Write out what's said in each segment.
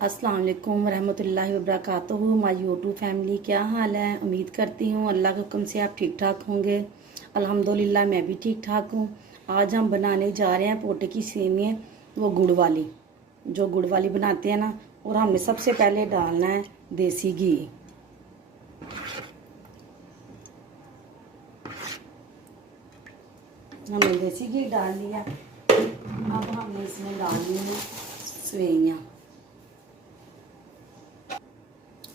अस्सलाम वालेकुम रहमतुल्लाहि व बरकातुहू। माय यूट्यूब फैमिली, क्या हाल है? उम्मीद करती हूँ अल्लाह के हुक्म से आप ठीक ठाक होंगे। अल्हम्दुलिल्लाह मैं भी ठीक ठाक हूँ। आज हम बनाने जा रहे हैं पोटे की सेवियाँ, वो गुड़ वाली, जो गुड़ वाली बनाते हैं ना। और हमने सबसे पहले डालना है देसी घी। हमने देसी घी डाल लिया। अब हमने इसमें डालनी है सेवियाँ।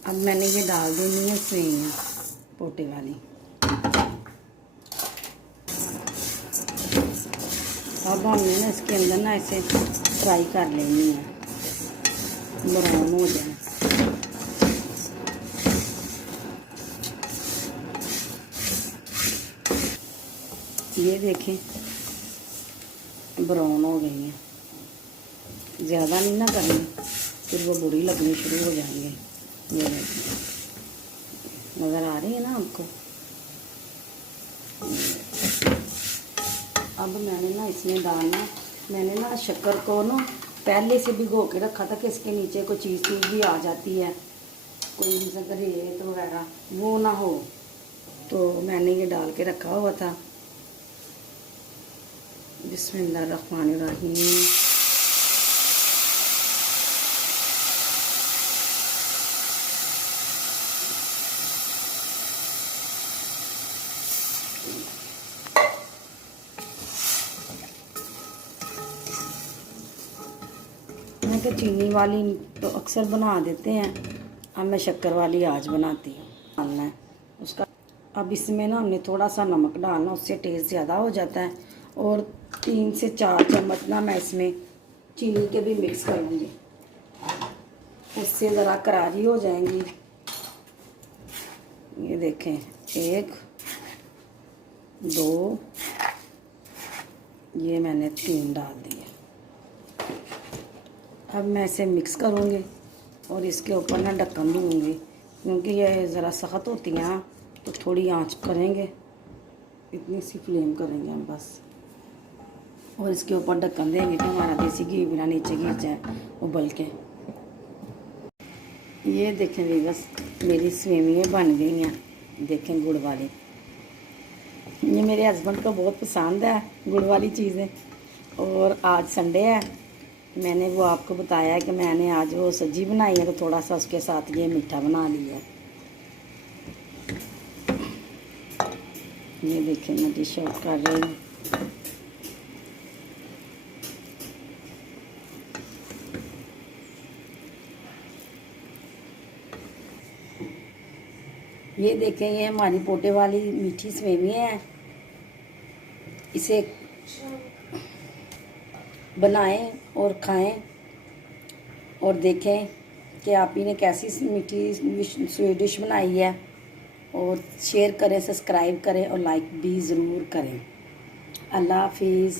अब मैंने ये डाल देनी है सेवियाँ पोटे वाली। अब हमने ना इसके अंदर ना ऐसे फ्राई कर लेनी है, ब्राउन हो जाए। ये देखें ब्राउन हो गई हैं। ज़्यादा नहीं ना करनी, फिर वो बुरी लगनी शुरू हो जाएंगे। ये देखें, नज़र आ रही है ना आपको। अब मैंने ना इसमें डालना, मैंने ना शक्कर को ना पहले से भिगो के रखा था कि इसके नीचे कोई चीज़ भी आ जाती है, कोई जैसे रेत वगैरह वो ना हो, तो मैंने ये डाल के रखा हुआ था। बिस्मिल्लाहिर्रहमानिर्रहीम। मैं तो चीनी वाली तो अक्सर बना देते हैं, अब मैं शक्कर वाली आज बनाती हूँ। डालना है उसका। अब इसमें ना हमने थोड़ा सा नमक डालना, उससे टेस्ट ज़्यादा हो जाता है। और 3 से 4 चम्मच ना मैं इसमें चीनी के भी मिक्स कर दूँगी, उससे ज़रा करारी हो जाएंगी। ये देखें, 1 2, ये मैंने 3 डाल दिए। अब मैं इसे मिक्स करूँगी और इसके ऊपर ना ढक्कन दूँगी, क्योंकि ये ज़रा सख्त होती हैं ना, तो थोड़ी आंच करेंगे, इतनी सी फ्लेम करेंगे हम बस। और इसके ऊपर ढक्कन देंगे कि हमारा देसी घी बिना नीचे गिर जाए उबल के। ये देखें बस मेरी सेवियाँ बन गई हैं, देखें गुड़ वाली। ये मेरे हस्बैंड को बहुत पसंद है गुड़ वाली चीज़ें। और आज संडे है, मैंने वो आपको बताया कि मैंने आज वो सब्जी बनाई है, तो थोड़ा सा उसके साथ ये मीठा बना लिया। ये देखें मैं डिश आउट कर रही हूँ। ये देखें, ये हमारी पोटे वाली मीठी सेवियाँ हैं। इसे बनाएं और खाएं और देखें कि आप ही ने कैसी मीठी स्वीट डिश बनाई है। और शेयर करें, सब्सक्राइब करें और लाइक भी ज़रूर करें। अल्लाह हाफिज़।